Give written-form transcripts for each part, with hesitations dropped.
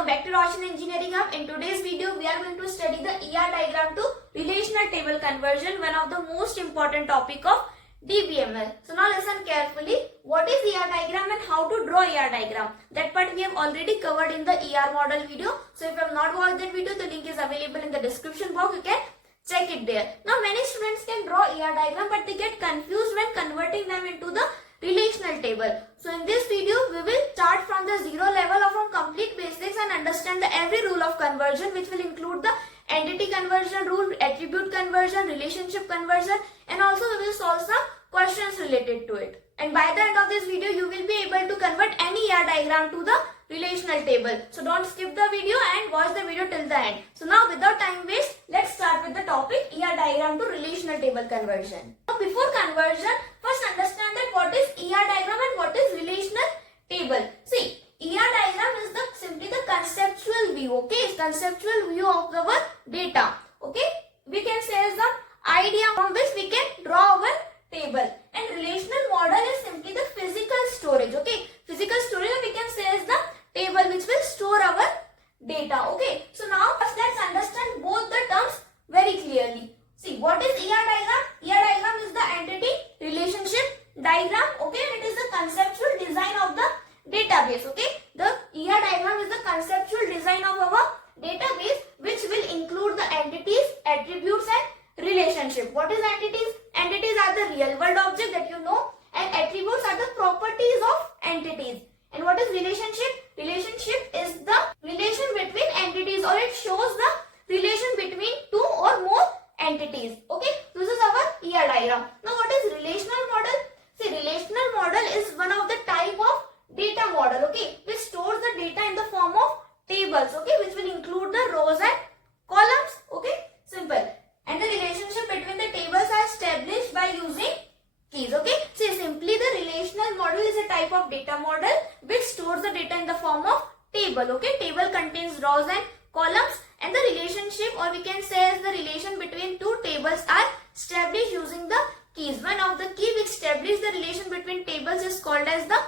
welcome back to Roshan Engineering Hub. In today's video, we are going to study the ER diagram to relational table conversion, one of the most important topic of DBML. So now listen carefully. What is ER diagram and how to draw ER diagram? That part we have already covered in the ER model video. So if you have not watched that video, the link is available in the description box. You can check it there. Now many students can draw ER diagram, but they get confused when converting them into the relational table. So in this video, we will start from the zero level or from complete basics and understand the every rule of conversion, which will include the entity conversion rule, attribute conversion, relationship conversion, and also we will solve some questions related to it. And by the end of this video, you will be able to convert any ER diagram to the relational table. So don't skip the video and watch the video till the end. So now without time waste, let's start with the topic ER diagram to relational table conversion. Now before conversion, first understand that what is ER diagram and what is relational table. See, ER diagram is simply the conceptual view, okay? Conceptual view of our data, okay? We can say as the idea from which we can draw our table. And relational model is simply the physical storage, okay? Physical storage we can say as the table which will store our data, okay? So now first let's understand both the terms very clearly. See, what is ER diagram? ER diagram is the entity relationship diagram, okay? And it is the conceptual design of the database, okay? The ER diagram is the conceptual design of our database which will include the entities, attributes and relationship. What is entities? Entities are the real world object that you know, and attributes are the properties of entities. And what is relationship? Relationship is the relation between entities, or it shows the relation between two or more entities. Okay, this is our ER diagram. Now what is relational model? See, relational model is one of the type of data model, okay, which stores the data in the form of tables, okay, which will include the rows and columns, okay, simple. And the relationship between the tables are established by using keys, okay. See, simply the relational model is a type of data model which stores the data in the form of table, okay. Table contains rows and columns, and the relationship, or we can say as the relation between two tables, are established using the keys. One of the key which establishes the relation between tables is called as the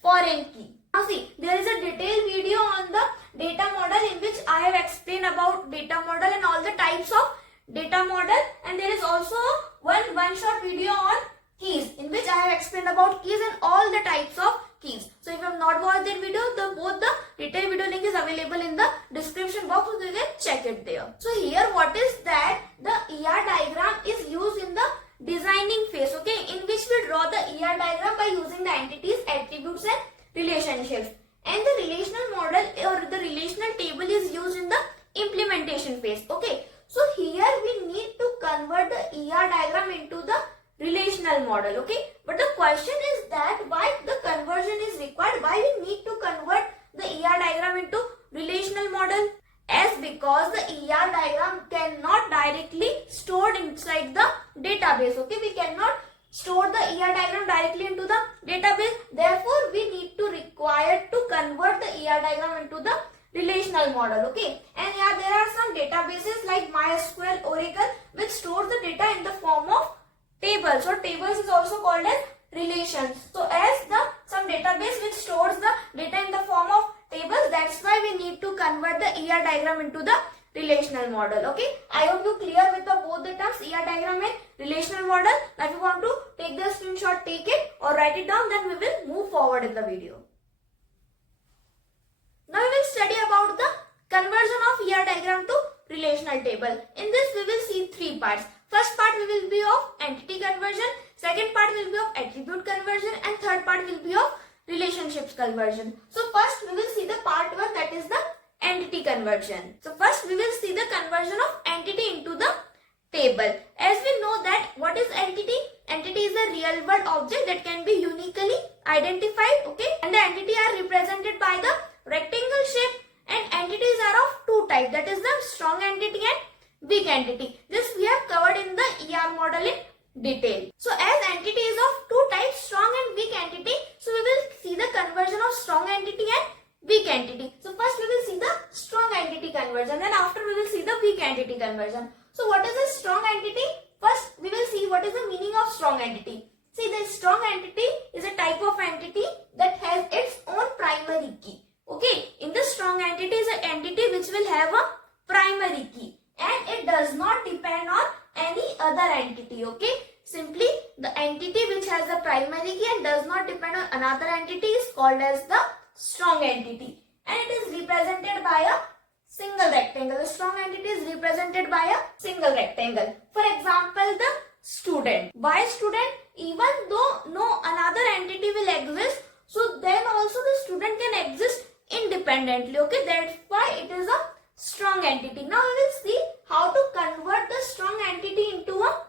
foreign key. Now see, there is a detailed video on the data model in which I have explained about data model and all the types of data model, and there is also one short video on keys in which I have explained about keys and all the types of keys. So if you have not watched that video, both the detailed video link is available in the description box, so you can check it there. So here what is that the ER diagram is used in the designing phase, okay, in which we draw the ER diagram by using the entities, attributes and relationships. And the relational model or the relational table is used in the implementation phase, okay. So here we need to convert the ER diagram into the relational model, okay. But the question is that why the conversion is required, why we need to convert the ER diagram into relational model? As because the ER diagram cannot directly stored inside the database, okay. We cannot store the ER diagram directly into the database. Therefore, we need to require to convert the ER diagram into the relational model, okay. And yeah, there are some databases like MySQL, Oracle, which stores the data in the form of tables. So tables is also called as relations. So as some database which stores the data in the form of tables, that's why we need to convert the ER diagram into the relational model, okay. I hope you clear with both the terms ER diagram and relational model. Now if you want to take the screenshot, take it or write it down, then we will move forward in the video. Now we will study about the conversion of ER diagram to relational table. In this we will see three parts. First part will be of entity conversion, second part will be of attribute conversion, and third part will be of relationships conversion. So first we will see the part 1, that is the entity conversion. So first we will see the conversion of entity into the table. As we know that what is entity? Entity is a real world object that can be uniquely identified, okay, and the entity are represented by the rectangle shape, and entities are of two types, that is the strong entity and weak entity. This we have covered in the ER model in detail. So as entity is of two types, strong and weak entity, so we will see the conversion of strong entity and weak entity. So first we will see the strong entity conversion, then after we will see the weak entity conversion. So what is a strong entity? First we will see what is the meaning of strong entity. See, the strong entity is a type of entity that has its own primary key, okay. In the strong entity entity is an entity which will have a primary key and it does not depend on any other entity. Okay, simply the entity which has a primary key and does not depend on another entity is called as the strong entity, and it is represented by a single rectangle. The strong entity is represented by a single rectangle. For example, the student. Why student? Even though no another entity will exist, so then also the student can exist independently. Okay, that's why it is a strong entity. Now we will see how to convert the strong entity into a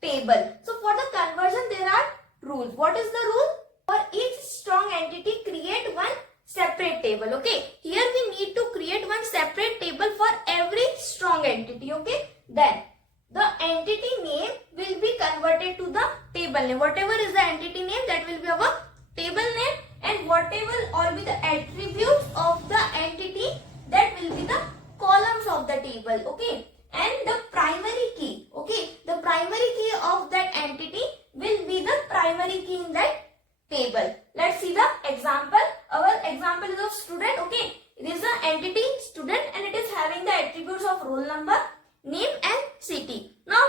table. So for the conversion there are rules. What is the rule? For each strong entity create one separate table. Okay, here we need to create one separate table for every strong entity. Okay, then the entity name will be converted to the table name. Whatever is the entity name, that will be our table name, and whatever all be the attributes of the entity, that will be the columns of the table. Okay, and the primary key. Okay, the primary key of that entity will be the primary key in that table. Let's see the example. Our example is of student. Okay, it is the entity student and it is having the attributes of roll number, name and city. Now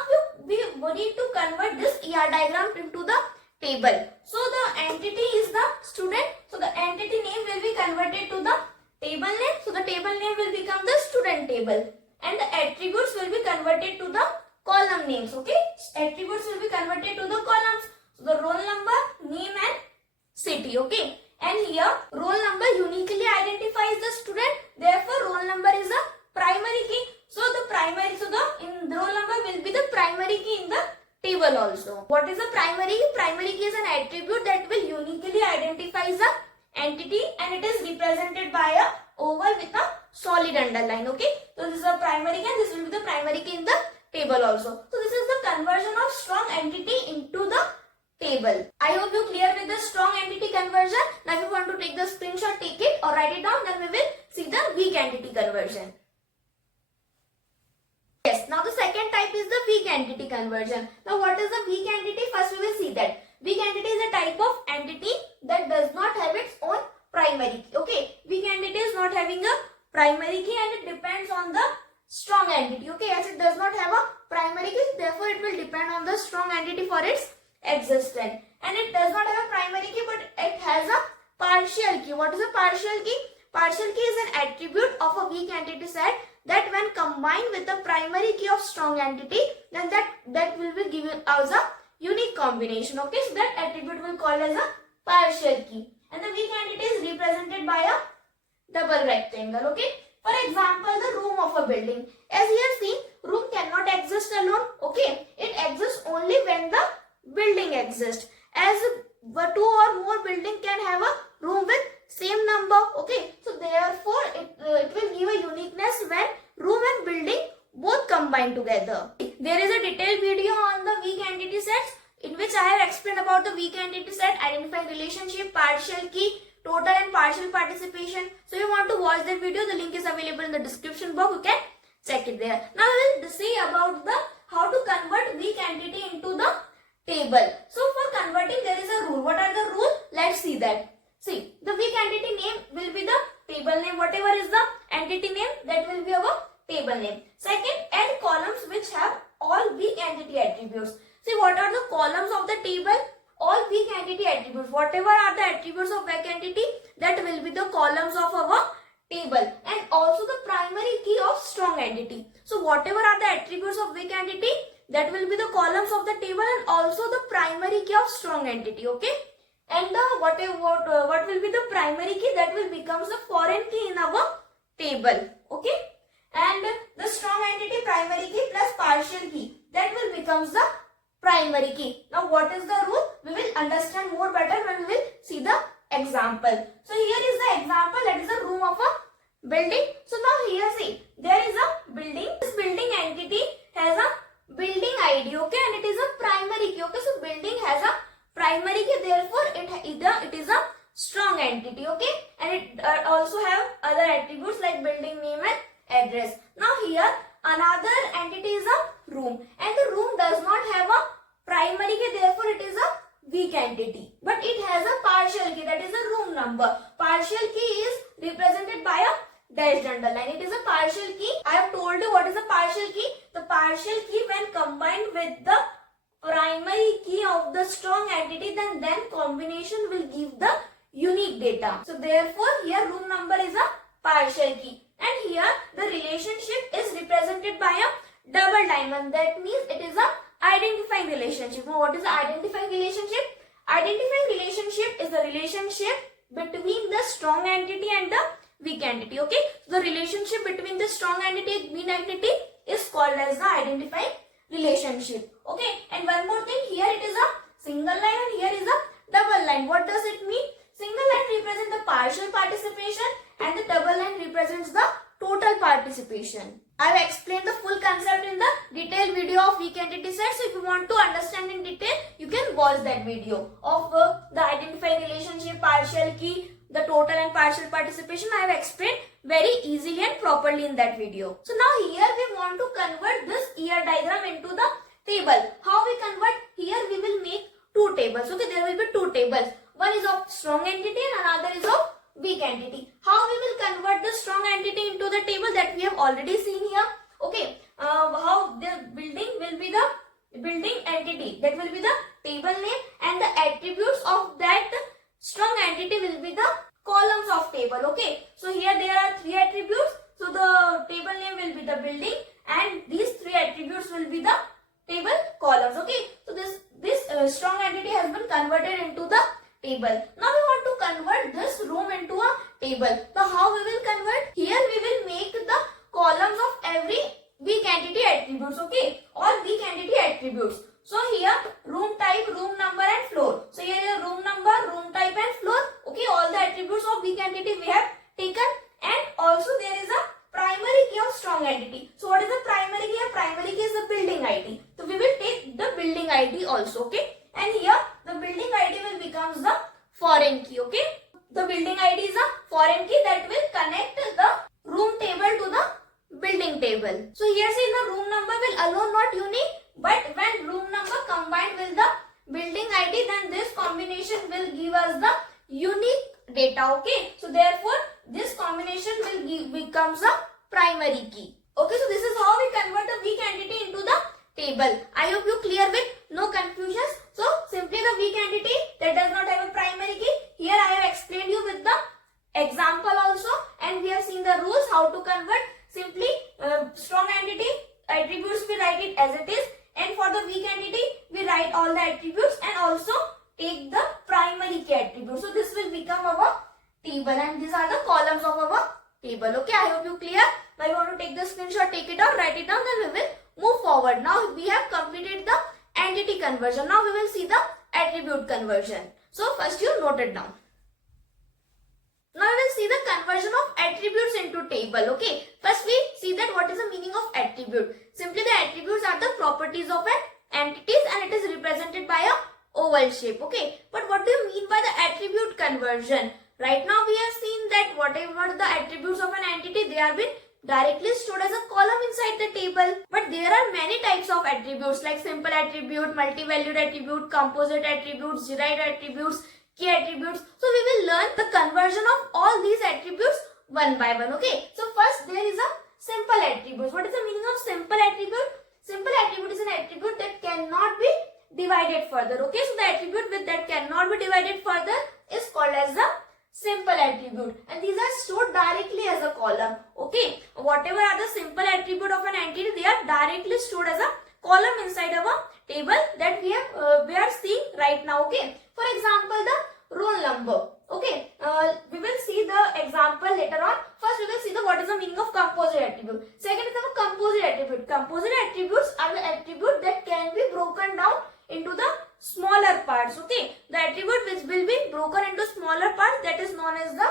we need to convert this ER diagram into the table. So the entity is the student. So the entity name will be converted to the table name. So the table name will become the student table. And the attributes will be converted to the column names. Okay, attributes will be converted to the columns. So the roll number, name and city. Okay, and here roll number uniquely identifies the student. Therefore, roll number is a primary key. So the roll number will be the primary key in the table also. What is a primary key? Primary key is an attribute that will uniquely identify the entity and it is represented by a oval with a solid underline. Okay, so this is a primary key and this will be the primary key in the table also. So this is the conversion of strong entity into the table. I hope you clear with the strong entity conversion. Now if you want to take the screenshot, take it or write it down, then we will see the weak entity conversion. Yes, now the second type is the weak entity conversion. Now what is the weak entity? First we will see that. Weak entity is a type of entity that does not have its own primary key. Okay, weak entity is not having a primary key and it depends on the strong entity. Okay, as it does not have a primary key, therefore it will depend on the strong entity for its existence. And it does not have a primary key but it has a partial key. What is a partial key? Partial key is an attribute of a weak entity set that when combined with the primary key of strong entity, then that will be given as a unique combination. Okay, so that attribute will call as a partial key. And the weak entity is represented by a double rectangle. Okay, for example, the room of a building. As here see, room cannot exist alone. Okay, it exists only when the building exists. As two or more building can have a room with same number. Okay, so therefore it will give a uniqueness when room and building both combine together. There is a detailed video on the weak entity sets in which I have explained about the weak entity set, identifying relationship, partial key, total and partial participation. So if you want to watch that video, the link is available in the description box. You can check it there. Now we will see about the how to convert weak entity into the table. So for converting there is a rule. What are the rules? Let's see that. See, the weak entity name will be the table name. Whatever is the entity name, that will be our table name. Second, add columns which have all weak entity attributes. See, what are the columns of the table? All weak entity attributes. Whatever are the attributes of weak entity, that will be the columns of our table. And also the primary key of strong entity. So whatever are the attributes of weak entity, that will be the columns of the table and also the primary key of strong entity. Okay, and the what will be the primary key, that will becomes the foreign key in our table. Okay, and the strong entity primary key plus partial key, that will becomes the primary key. Now what is the rule? We will understand more better when we will see the example. So here is the example, that is a room of a building. So now here see, there is a building. This building entity has a building ID. Okay, and it is a primary key. Okay, so building has a primary key, therefore it is a strong entity. Okay, and it also have other attributes like building name and address. Now here another entity is a room, and the room does not have a primary key, therefore it is a weak entity, but it has a partial key, that is a room number. Partial key is represented by a dashed underline. It is a partial key. I have told you what is a partial key. The partial key when combined with the primary key of the strong entity, then combination will give the unique data. So therefore here room number is a partial key, and here the relationship is represented by a double diamond. That means it is a identifying relationship. Now what is the identifying relationship? Identifying relationship is the relationship between the strong entity and the weak entity. Okay, so the relationship between the strong entity and weak entity is called as the identifying relationship. Okay, and one more thing, here it is a single line and here is a double line. What does it mean? Single line represents the partial participation and the double line represents the total participation. I have explained the full concept in the detailed video of weak entity set. So if you want to understand in detail, you can watch that video of the identifying relationship, partial key, the total and partial participation. I have explained very easily and properly in that video. So now here we want to convert this ER diagram into the table. How we convert? Here we will make two tables. Okay, there will be two tables. One is of strong entity and another is of weak entity. How we will convert the strong entity into the table, that we have already seen here. Okay, how the building will be the building entity, that will be the table name, and the attributes of that strong entity will be the columns of table. Okay, so here there are three attributes. So the table name will be the building and these three attributes will be the table columns. Okay, so this strong entity has been converted into the table. Now we want to convert this room into a table. So how we will convert? Here we will make the columns of every weak entity attributes. Okay, all weak entity attributes. So here room type, room number and floor. So here is room number, room type and floor. Okay, all the attributes of weak entity we have taken, and also there is a primary key of strong entity. So what is the primary key? A primary key is the building ID. So we will take the building ID also. Okay, and here the building ID will becomes the foreign key. Okay, the building ID is a foreign key that will connect the room table to the building table. So here see the room number will alone not unique, but when room number combined with the building ID, then this combination will give us the unique data. Okay, so therefore this combination will becomes a primary key. Okay, so this is how we convert the weak entity into the table. I hope you clear with no confusions. So simply the weak entity that does not have a primary key. Here I have explained you with the example also, and we have seen the rules how to convert. Simply strong entity attributes we write it as it is, and for the weak entity we write all the attributes and also take the primary key attribute. So this will become our table and these are the columns of our table. Okay, I hope you clear. Now you want to take the screenshot, take it out, write it down, then we will move forward. Now we have completed the entity conversion. Now we will see the attribute conversion. So first you note it down. Now we will see the conversion of attributes into table. Okay, first we see that what is the meaning of attribute. Simply the attributes are the properties of an entities and it is represented by a oval shape. Okay, but what do you mean by the attribute conversion? Right now we have seen that whatever the attributes of an entity, they are been directly stored as a column inside the table. But there are many types of attributes like simple attribute, multi-valued attribute, composite attributes, derived attributes, key attributes. So we will learn the conversion of all these attributes one by one. Okay, so first there is a simple attribute. What is the meaning of simple attribute? Simple attribute is an attribute that cannot be divided further. Okay, so the attribute with that cannot be divided further is called as the simple attribute, and these are stored directly as a column. Okay, whatever are the simple attribute of an entity, they are directly stored as a column inside of a table that we are seeing right now. Okay, for example, the roll number. Okay, we will see the example later on. First we will see the what is the meaning of composite attribute. Second is the composite attribute. Composite attributes are the attribute that can be broken down into the smaller parts. Okay, the attribute which will be broken into smaller parts, that is known as the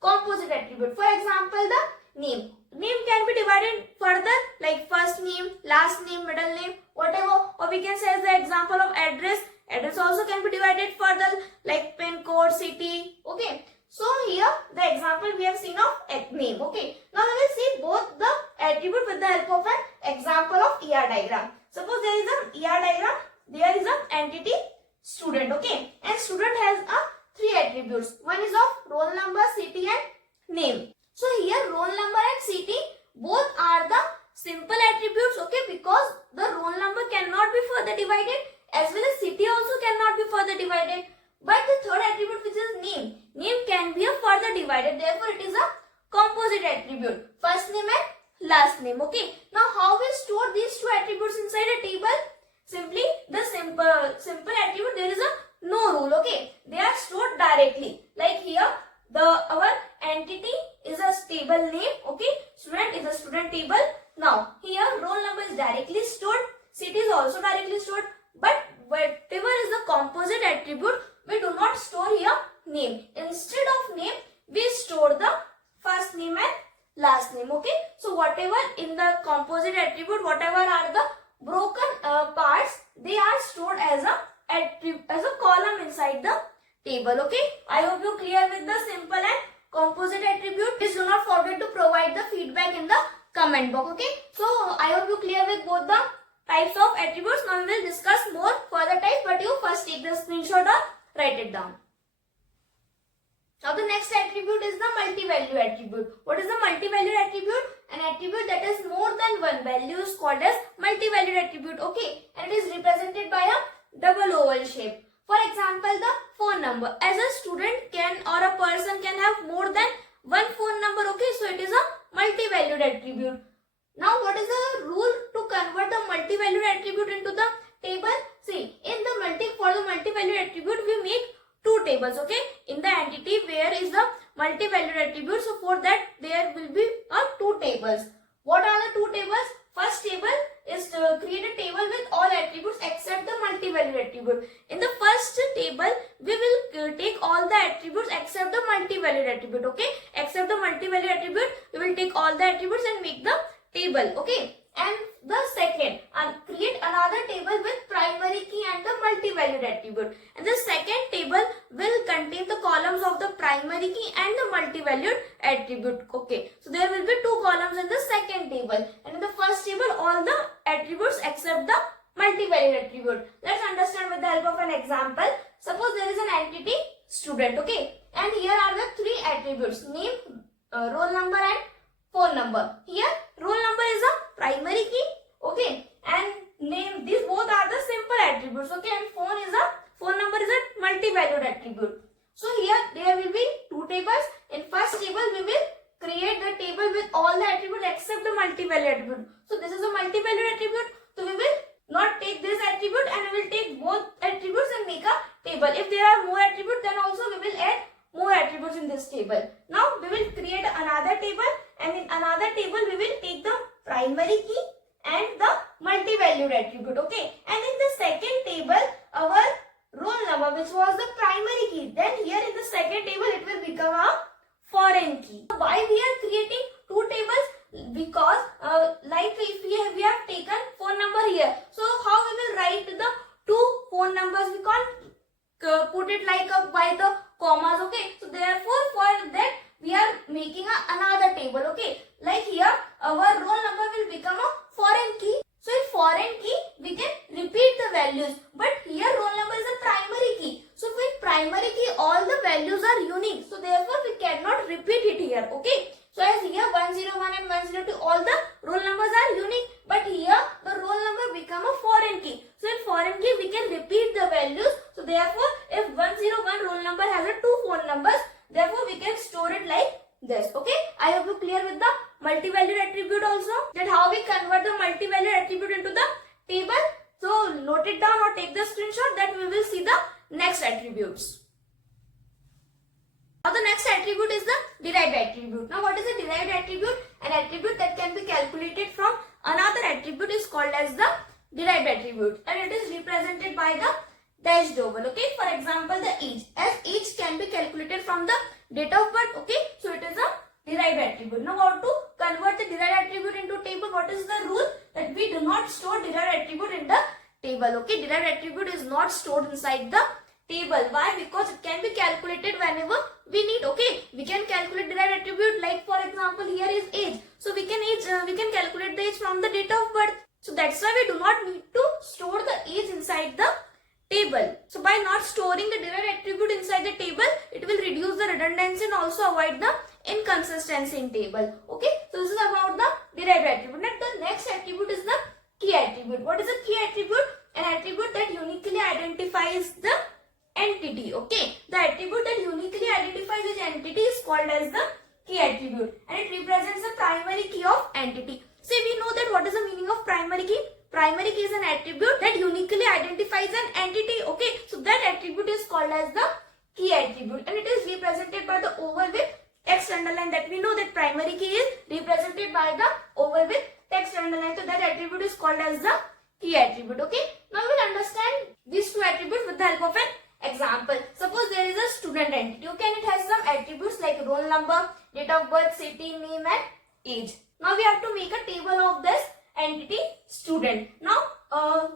composite attribute. For example, the name. Name can be divided further like first name, last name, middle name, whatever. Or we can say as the example of address. Address also can be divided further like pin code, city. Okay, so here the example we have seen of name. Okay, now we will see both the attribute with the help of an example of ER diagram. Suppose there is an ER diagram. There is an entity student. Okay, and student has three attributes. One is of roll number, city and name. So here here roll number and city both are the simple attributes, okay, because the roll number cannot be further divided as well as city also cannot be further divided. But the third attribute, which is name, name can be a further divided, therefore it is a composite attribute, first name and last name, okay. Now how we store these two attributes inside a table? Simply the simple attribute, there is a no rule, okay, they are stored directly. Like here our entity is a table name, okay, student is a student table. Now here roll number is directly stored, city is also directly stored, but whatever is the composite attribute, we do not store here name. Instead of name, we store the first name and last name, okay. So whatever in the composite attribute, whatever are the broken parts, they are stored as a column inside the table, okay. I hope you clear with the simple and composite attribute. Please do not forget to provide the feedback in the comment box, okay. So I hope you clear with both the types of attributes. Now we will discuss more further types, but you first take the screenshot or write it down. Now the next attribute is the multi-value attribute. What is the multi-value attribute? An attribute that has more than one value is called as multi-value attribute, okay, and it is represented by a double oval shape. For example, the phone number. As a student can or a person can have more than one phone number, okay, so it is a multi-valued attribute. Now what is the rule to convert the multi-valued attribute into the table? See, for the multi-valued attribute we make two tables, okay. In the entity where is the multi-valued attribute, so for that there will be two tables. What are the two tables? First table is to create a table with all attributes except the multi-valued attribute. In the first table we will take all the attributes except the multi-valued attribute, okay. Except the multi-valued attribute, we will take all the attributes and make the table, okay. And the second, create another table with primary key and the multi-valued attribute. And the second table will contain the columns of the primary key and the multi-valued attribute, okay. So there will be two columns in the second table, and in the first table all the attributes except the multi-valued attribute. Let's understand with the help of an example. Suppose there is an entity student, okay, and here are the three attributes: name, roll number and phone number. Here roll number is a primary key, okay, and name, these both are the simple attributes, okay, and phone number is a multi-valued attribute. So here there will be two tables. In first table we will create the table with all the attributes except the multi-valued attribute. So this is a multi-valued attribute, so we will not take this attribute and we will take both attributes and make a table. If there are more attributes, then also we will add more attributes in this table. Now we will create another table, and in another table we will take the primary key and the multi-valued attribute, okay. And in the second table our roll number, which was the primary key, then here in the second table it will become a foreign key. Why we are creating two tables? Because like if we have taken phone number here, so how we will write the two phone numbers? We can't put it like by the commas, okay. So therefore for that we are making another table, okay. Like here our roll number will become a foreign key. So in foreign key we can repeat the values, but here roll number is a primary key. So with primary key all the values are unique, so therefore we cannot repeat it here, okay. So as here 101 and 102 all the roll numbers are unique, but here the roll number become a foreign key. So in foreign key we can repeat the values. So therefore if 101 roll number has a two phone numbers, therefore we can store it like this, okay. I hope you clear with the multi-valued attribute also, that how we convert the multi-valued attribute into the table. So note it down or take the screenshot, that we will see the next attributes. Now the next attribute is the derived attribute. Now what is a derived attribute? An attribute that can be calculated from another attribute is called as the derived attribute, and it is represented by the dashed oval, okay. For example, the age, as age can be calculated from the date of birth, okay, so it is a derived attribute. Now how to convert the derived attribute into table? What is the rule? That we do not store derived attribute in the table, okay. Derived attribute is not stored inside the table. Why? Because it can be calculated whenever we need, okay. We can calculate derived attribute, like for example here is age, so we can calculate the age from the date of birth. So that's why we do not need to store the age inside the table. So by not storing the derived attribute inside the table, it will reduce the redundancy and also avoid the inconsistency in table. Okay, so this is about the derived attribute. Now the next attribute is the key attribute. What is a key attribute? An attribute that uniquely identifies the entity. Okay, the attribute that uniquely identifies each entity is called as the key attribute, and it represents the primary key of entity. See, we know that what is the meaning of primary key? Primary key is an attribute that uniquely identifies an entity. Okay, so that attribute is called as the key attribute, and it is represented by the oval with text underline. That we know that primary key is represented by the oval with text underline. So that attribute is called as the key attribute. Okay, now we will understand these two attributes with the help of an example. Suppose there is a student entity. Okay, and it has some attributes like roll number, date of birth, city, name, and age. Now we have to make a table of this entity student. Now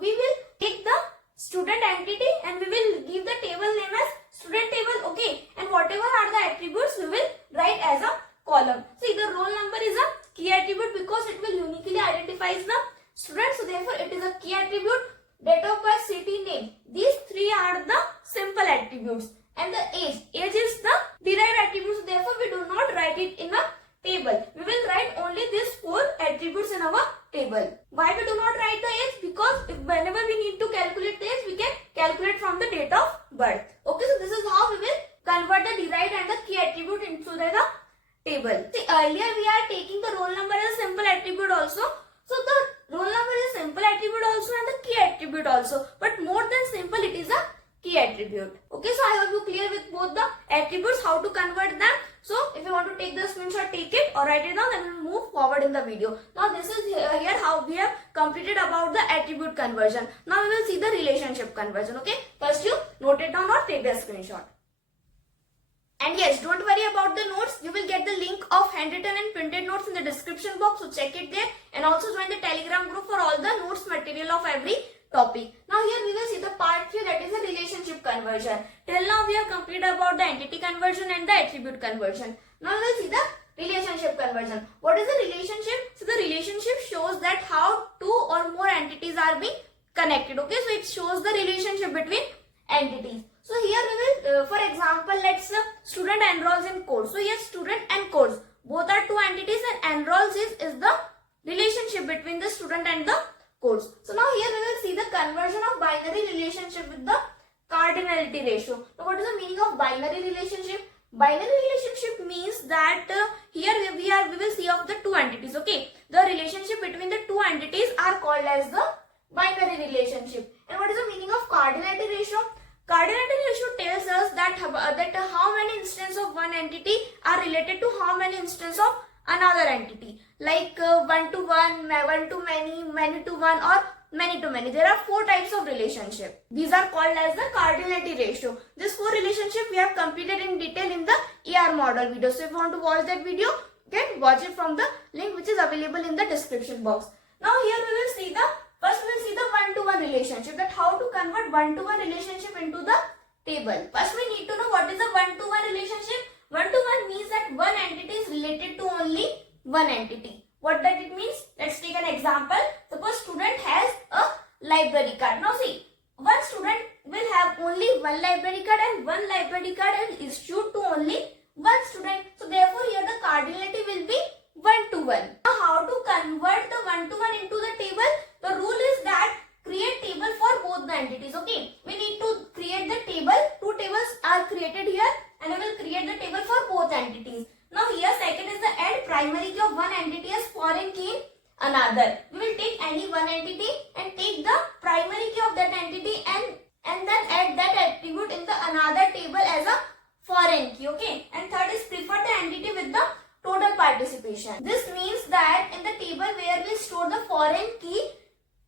we will take the student entity and we will give the table name as student table. Okay, and whatever are the attributes we will write as a column. See, the roll number is a key attribute because it will uniquely identifies the student, so therefore it is a key attribute. Date of birth, city, name, these three are the simple attributes, and the age is the derived attribute, so therefore we do not write it in a table. We will write only these four attributes in our table. Why we do not write the age? Because whenever we need to calculate the age, we can calculate from the date of birth. Okay, so this is how we will convert the derived and the key attribute into the table. See, earlier we are taking the roll number as a simple attribute also. So the roll number is a simple attribute also and the key attribute also. But more than simple, it is a key attribute. Okay, so I hope you clear with both the attributes how to convert them. So if you want to take the screenshot, take it or write it down, and we will move forward in the video. Now this is here how we have completed about the attribute conversion. Now we will see the relationship conversion. Okay, first you note it down or take the screenshot. And yes, don't worry about the notes. You will get the link of handwritten and printed notes in the description box. So check it there, and also join the Telegram group for all the notes material of every topic. Now here we will see the part 3, that is the relationship conversion. Till now we have completed about the entity conversion and the attribute conversion. Now we will see the relationship conversion. What is the relationship? So the relationship shows that how two or more entities are being connected. Okay, so it shows the relationship between entities. So here we will, for example, let's student enrolls in course. So here student and course, both are two entities, and enrolls is the relationship between the student and the course. So now here we will see the conversion of binary relationship with the cardinality ratio. Now what is the meaning of binary relationship? Binary relationship means that here we will see of the two entities. Okay, the relationship between the two entities are called as the binary relationship. And what is the meaning of cardinality ratio? Cardinality ratio tells us that how many instances of one entity are related to how many instances of another entity, like one to one, one to many, many to one, or many to many. There are four types of relationship. These are called as the cardinality ratio. This four relationship we have completed in detail in the ER model video. So if you want to watch that video, you can watch it from the link which is available in the description box. Now here we will see the first we will see the one-to-one relationship, that how to convert one-to-one relationship into the table. First we need to know what is a one-to-one relationship. One-to-one means that one entity is related to only one entity. What does it means? Let's take an example. Suppose student has a library card. Now see, one student will have only one library card, and one library card is issued to only one student. So therefore here the cardinality will be one-to-one. Now how to convert the one-to-one into the table? The rule is that create table for both the entities. Okay, we need to create the table. Two tables are created here, and we will create the table for both entities. Now here second is the add primary key of one entity as foreign key in another. We will take any one entity and take the primary key of that entity and then add that attribute in the another table as a foreign key. Okay, and third is prefer the entity with the total participation. This means that in the table where we store the foreign key,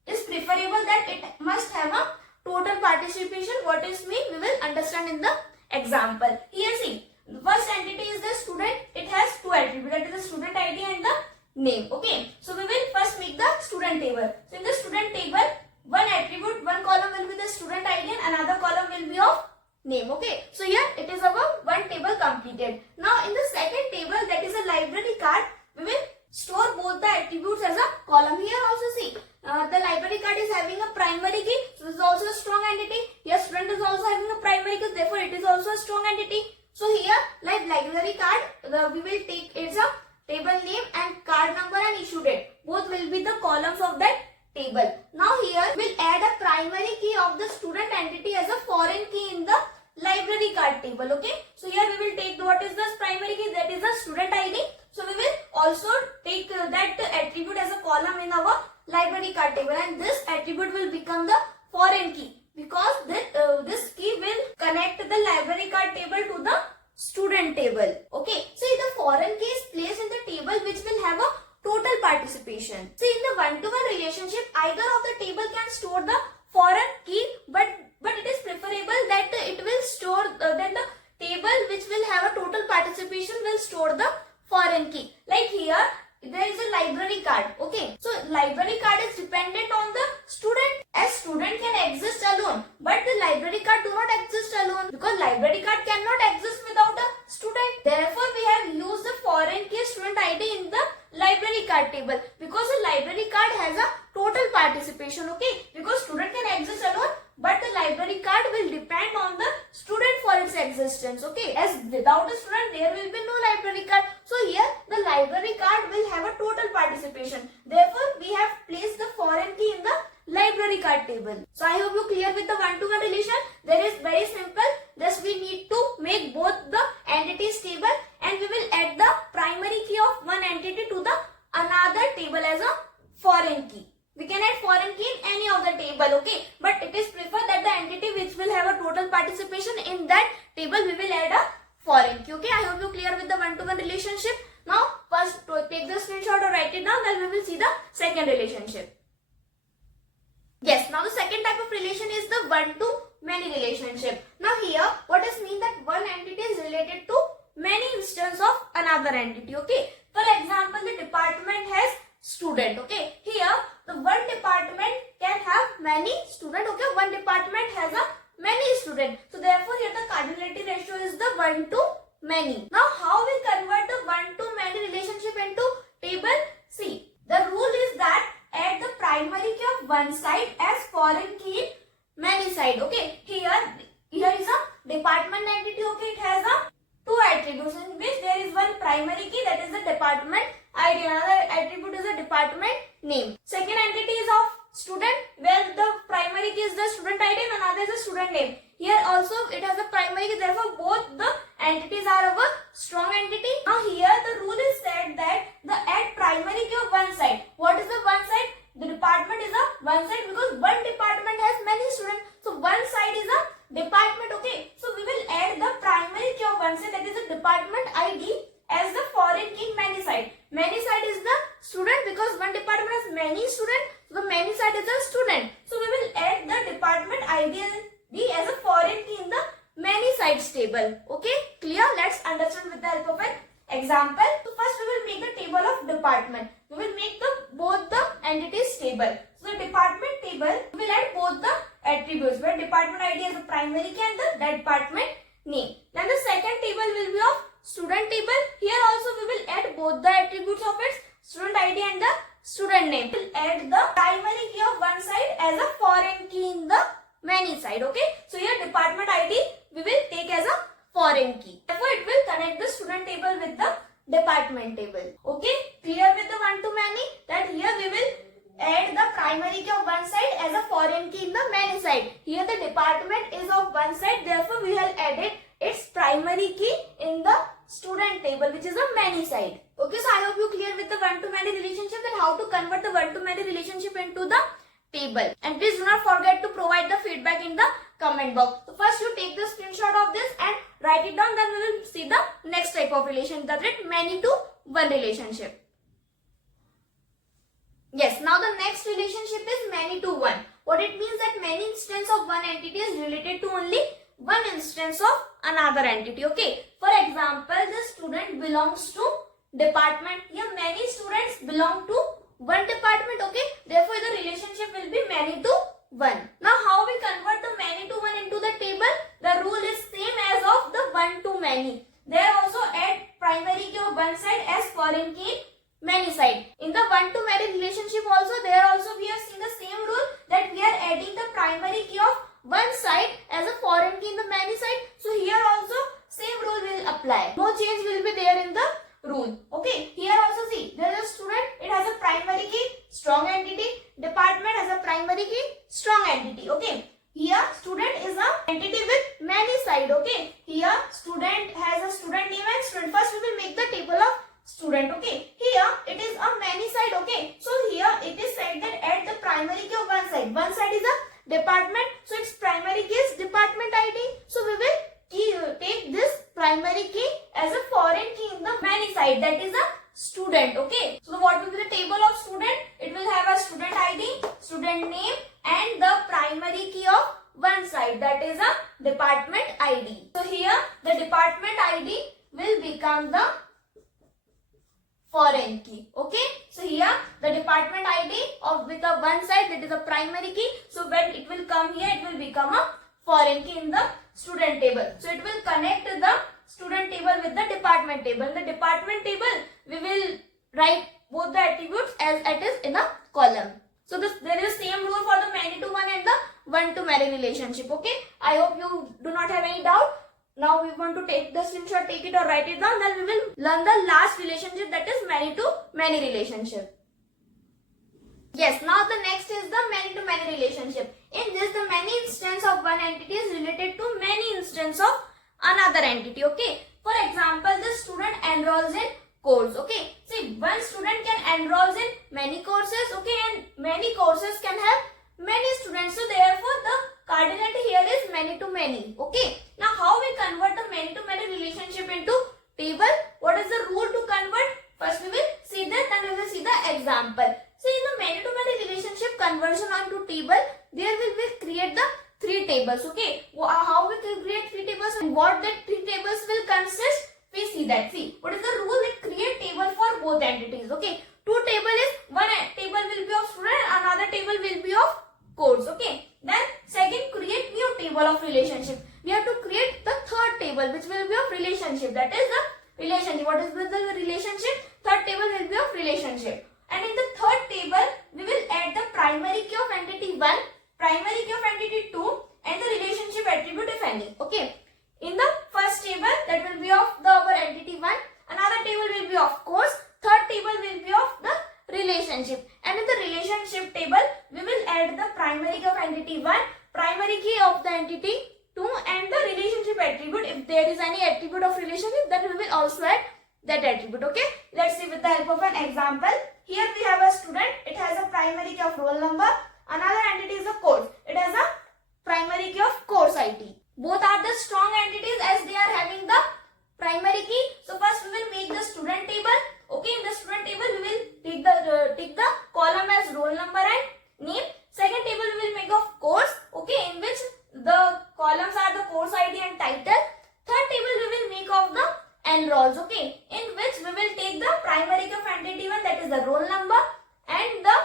is preferable that it must have a total participation. What is mean? We will understand in the example. Here see, the first entity is the student. It has two attributes, that is the student ID and the name. Okay, so we will first make the student table. So in the student table, one attribute, one column will be the student ID and another column will be of name. Okay, so here it is our one table completed. Now in the second table, that is a library card, we will store both the attributes as a column. Here also see, the library card is having a primary key, so this is also a strong entity. Here student is also having a primary key, therefore it is also a strong entity. So here, like library card, we will take card number and issue date. Both will be the columns of that table. Now here we'll add a primary key of the student entity as a foreign key in the library card table. Okay, so here we will take what is this primary key, that is the student ID. So we will also take that attribute as a column in our library card table, and this attribute will become the foreign key because this key will connect the library card table to the student table. Okay, so the foreign key is placed in the table which will have a total participation. See, in the one-to-one relationship, either of the table can store the foreign key, but it is preferable that it will store then the table which will have a total participation will store the foreign key. Like here there is a library card. Okay, so library card is dependent on the student, as student can exist alone, but the library card do not exist alone because library card cannot exist without a student. Therefore we have used the foreign key student ID in the library card table because the library card has a total participation. Okay, because student can exist alone, but the library card will depend on the student for its existence. Okay, as without a student there will be no library card. So here the library card will have a total participation. Therefore we have placed the foreign key in the library card table. So I hope you clear with the one-to-one relation. There is very simple. Thus we need to make both the entities table, and we will add the primary key of one entity to the another table as a foreign key. We can add foreign key in any of the table, okay, but it is preferred that the entity which will have a total participation in that table we will add a foreign key. Okay, I hope you clear with the one-to-one relationship. Now first take the screenshot or write it down, then we will see the second relationship. Yes, now the second type of relation is the one-to-many relationship. Now here what does mean that one entity is related to many instances of another entity. Okay, for example, the department has student. Okay, here the one department can have many student. Okay, one department has a many student, so therefore here the cardinality ratio is the one to many. Now how we convert the one to many relationship into table? See, the rule is that add the primary key of one side as foreign key in many side. Okay, here is a department entity. Okay, it has a two attributes in which there is one primary key, that is the department ID. Another attribute is the department name. Second entity is of student, where the primary key is the student ID and another is the student name. Here also it has a primary key, therefore both the entities are of a strong entity. Now here the rule is said that the add primary key of one side. What is the one side? The department is a one side because one department has many students. So one side is a department. Okay, so we will add the primary key of one side, that is the department ID, as the foreign key in many side. Many side is the student because one department has many students, so the many side is the student. So we will add the department ID as a foreign key in the many sides table. Okay, clear? Let's understand with the help of an example. So first we will make the table of department. We will make both the entities table. So the department table, we will add both the attributes where department ID is the primary key and the department name. Then the second table will be of student table. Here also we will add both the attributes of its student ID and the student name. We will add the primary key of one side as a foreign key in the many side. Okay, so here department ID we will take as a foreign key. Therefore it will connect the student table with the department table. Okay, clear with the one to many? That here we will add the primary key of one side as a foreign key in the many side. Here the department is of one side, therefore we have added its primary key in the student table, which is a many side. Okay, so I hope you clear with the one to many relationship, that how to convert the one to many relationship into the table. And please do not forget to provide the feedback in the comment box. So first you take the screenshot of this and write it down, then we will see the next type of relation, that is many to one relationship. Yes, now the next relationship is many to one. What it means that many instance of one entity is related to only one instance of another entity. Okay, for example, the student belongs to department. Here many students belong to one department. Okay, therefore the relationship will be many to one. Now how we convert the many to one into the table? The rule is same as of the one to many. There also add primary key of one side as foreign key many side. In the one to many relationship also, there also we have seen the same rule, that we are adding the primary key of one side as a foreign key in the many side. So here also same rule will apply. No change will be there in the rule. Okay, here also see, there is a student primary key, strong entity. Okay. Here student is a entity with many side. Okay. Here student has a student name and student. First we will make the table of student. Okay. Here it is a many side. Okay. So here it is said that at the primary key of one side. One side is a department. So its primary key is department ID. So we will take this primary key as a foreign key in the many side. That is a student. Okay. So what will be the table of student? It will have a student ID, student name and the primary key of one side. That is a department ID. So here the department ID will become the foreign key. Okay. So here the department ID of with the one side, that is a primary key. So when it will come here, it will become a foreign key in the student table. So it will connect the student table with the department table. In the department table, we will write both the attributes as it is in a column. So there is same rule for the many to one and the one to many relationship. Okay. I hope you do not have any doubt. Now we want to take the screenshot, take it or write it down. Then we will learn the last relationship, that is many to many relationship. Yes, now the next is the many to many relationship. In this, the many instance of one entity is related to many instance of another entity. Okay. For example, the student enrolls in course. Okay. See, one student can enroll in many courses. Okay, and many courses can have many students. So therefore, the cardinality here is many to many. Okay. Now, how we convert the many to many relationship into table? What is the rule to convert? First, we will see that, then we will see the example. See, in the many to many relationship conversion onto table, there will be create the three tables. Okay. How we can create three tables and what that three tables will consist? We see that. See, what is the rule? We create table for both entities. Okay. Two table is, one table will be of student, another table will be of course. Okay. Then second, create new table of relationship. We have to create the third table which will be of relationship. That is the relationship. What is with the relationship? Third table will be of relationship. And in the third table, we will add the primary key of entity 1, primary key of entity 2 and the relationship attribute if any. Okay. In the first table, that will be of the our entity 1, another table will be of course, third table will be of the relationship. And in the relationship table, we will add the primary key of entity 1, primary key of the entity 2 and the relationship attribute. If there is any attribute of relationship, then we will also add that attribute. Okay. Let's see with the help of an example. Here we have a student. It has a primary key of roll number. Another entity is a course. It has a primary key of course ID. Both are the strong entities as they are having the primary key. So first we will make the student table. Okay. In the student table, we will take the column as roll number and name. Second table we will make of course. Okay. In which the columns are the course ID and title. Third table we will make of the enrolls. Okay. In which we will take the primary key of entity 1, that is the roll number, and the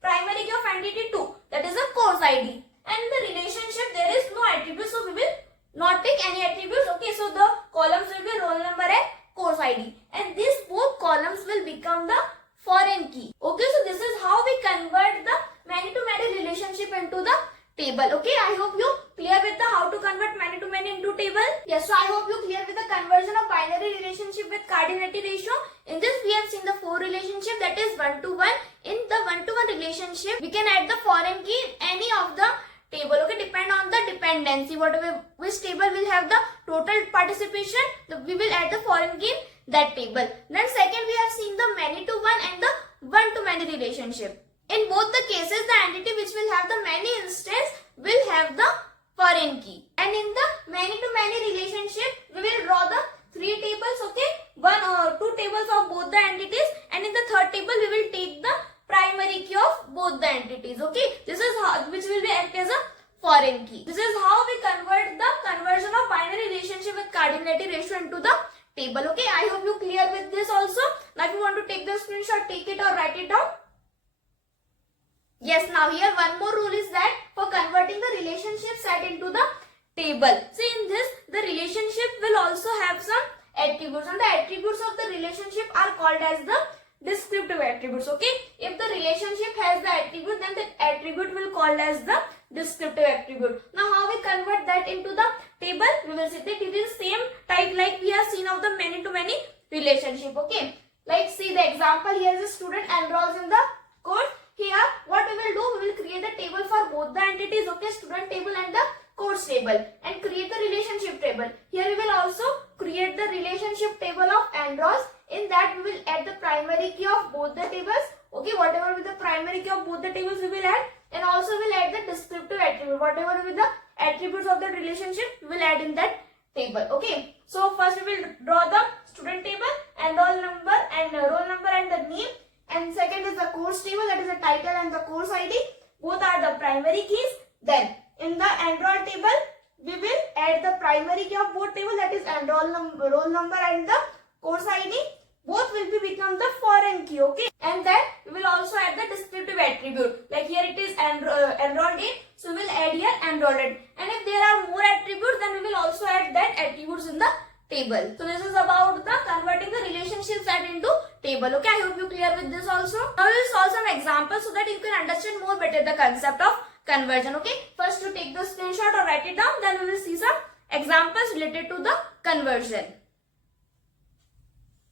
primary key of entity 2, that is the course ID. And in the relationship there is no attribute, so we will not take any attributes. Okay. So the columns will be roll number and course ID, and these both columns will become the foreign key. Okay. So this is how we convert the many to many relationship into the table. Okay. I hope you clear with the how to convert many to many into table. Yes. So I hope you clear with the conversion of binary relationship with cardinality ratio. In this we have seen the four relationship, that is 1 to 1. In the 1 to 1 relationship, we can add the foreign key in any of the table. Okay. Depend on the dependency. Whatever which table will have the total participation, we will add the foreign key in that table. Then second, we have seen the many to one and the one to many relationship. In both the cases, the entity which will have the many instance will have the foreign key. And in the many to many relationship, we will draw the three tables. Okay. Two tables of both the entities, and in the third table we will take the primary key of both the entities. Okay. This is how, which will be act as a foreign key. This is how we convert the conversion of binary relationship with cardinality ratio into the table. Okay. I hope you clear with this also. Now if you want to take the screenshot, take it or write it down. Yes. Now here one more rule is that for converting the relationship set into the table. See, in this the relationship will also have some attributes, and the attributes of the relationship are called as the descriptive attributes. Okay. If the relationship has the attribute, then the attribute will called as the descriptive attribute. Now how we convert that into the table? We will see that it is same type like we have seen of the many to many relationship. Okay. Like see the example, here is a student enrolls in the course. Here what what we will do, we will create the table for both the entities, okay, student table and the course table, and create the relationship table. Here we will also create the relationship table of enrols. In that we will add the primary key of both the tables, okay, whatever with the primary key of both the tables we will add, and also we will add the descriptive attribute, whatever with the attributes of the relationship we will add in that table, okay. So first we will draw the student table, enroll number and roll number and the name, and second is the course table, that is the title and the course ID, both are the primary keys. Then in the enroll table we will add the primary key of both table, that is enroll number, roll number and the course ID, both will be become the foreign key, okay. And then we will also add the descriptive attribute, like here it is enrolled in, so we will add here enrolled in, and if there are more attributes then we will also add that attributes in the table. So this is about the converting the relationship set into table, okay. I hope you clear with this also. Now we will solve some examples so that you can understand more better the concept of conversion, okay. First to take the screenshot or write it down, then we will see some examples related to the conversion.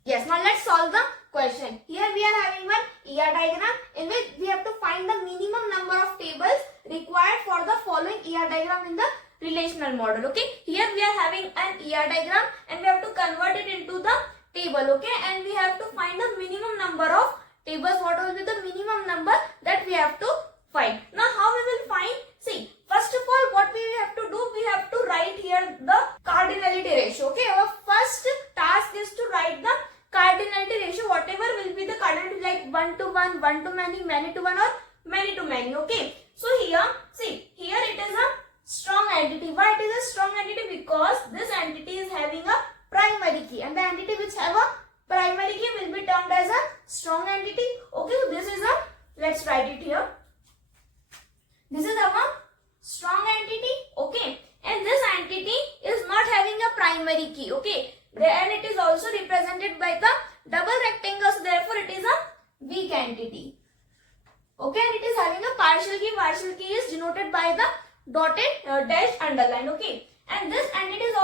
Yes, now let's solve the question. Here we are having one ER diagram in which we have to find the minimum number of tables required for the following ER diagram in the relational model, okay. Here we are having an ER diagram and we have to convert it into the table, okay, and we have to find the minimum number of tables. What will be the minimum number that we have to find? Now how we will find? See, first of all what we have to do, we have to write here the cardinality ratio, okay. Our first task is to write the cardinality ratio, whatever will be the cardinality, like 1 to 1, 1 to many, many to 1 or many to many, okay. So here, see, here it is a strong entity. Why it is a strong entity? Because this entity is having a primary key, and the entity which have a primary key will be termed as a strong entity, okay. So this is a, let's write it here, this is our strong entity, okay, and this entity is not having a primary key, okay, and it is also represented by the double rectangles, therefore it is a weak entity, okay, and it is having a partial key is denoted by the dotted dash underline, okay, and this entity is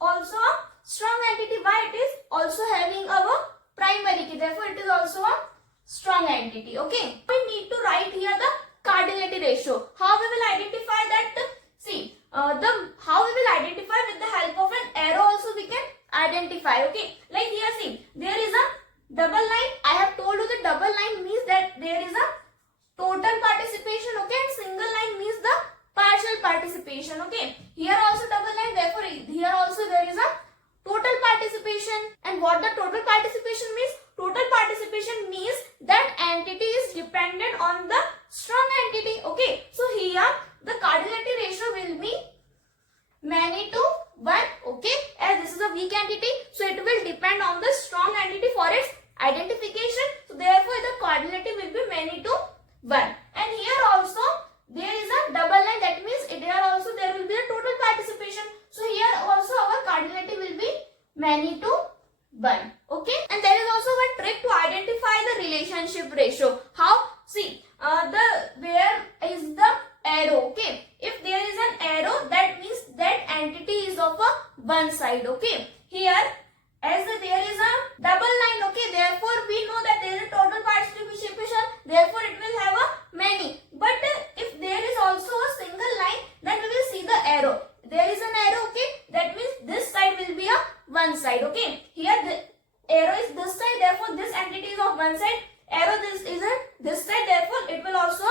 also a strong entity. Why? It is also having our primary key, therefore it is also a strong entity, okay. We need to write here the cardinality ratio. How we will identify that? See, how we will identify, with the help of an arrow also we can identify, okay. Like here, see, there is a double line. I have told you the double line means that there is a total participation, okay, and single line means the partial participation, okay. Here also double line, therefore here also there is a total participation. And what the total participation means? Total participation means that entity is dependent on the strong entity, okay. So here the cardinality ratio will be many to 1, okay, as this is a weak entity, so it will depend on the strong entity for its identification. So therefore the cardinality will be many to 1. And here also there is a double line, that means here also there will be a total participation. So here also our cardinality will be many to 1, okay. And there is also one trick to identify the relationship ratio. How? See, where is the arrow, okay. If there is an arrow, that means that entity is of a one side, okay. Here as there is a double line, okay, therefore we know that there is a total participation, therefore it will have a many. But if there is also a single line, then we will see the arrow. There is an arrow, okay, that means this side will be a one side, okay. Here the arrow is this side, therefore this entity is of one side. Arrow this is this side, therefore it will also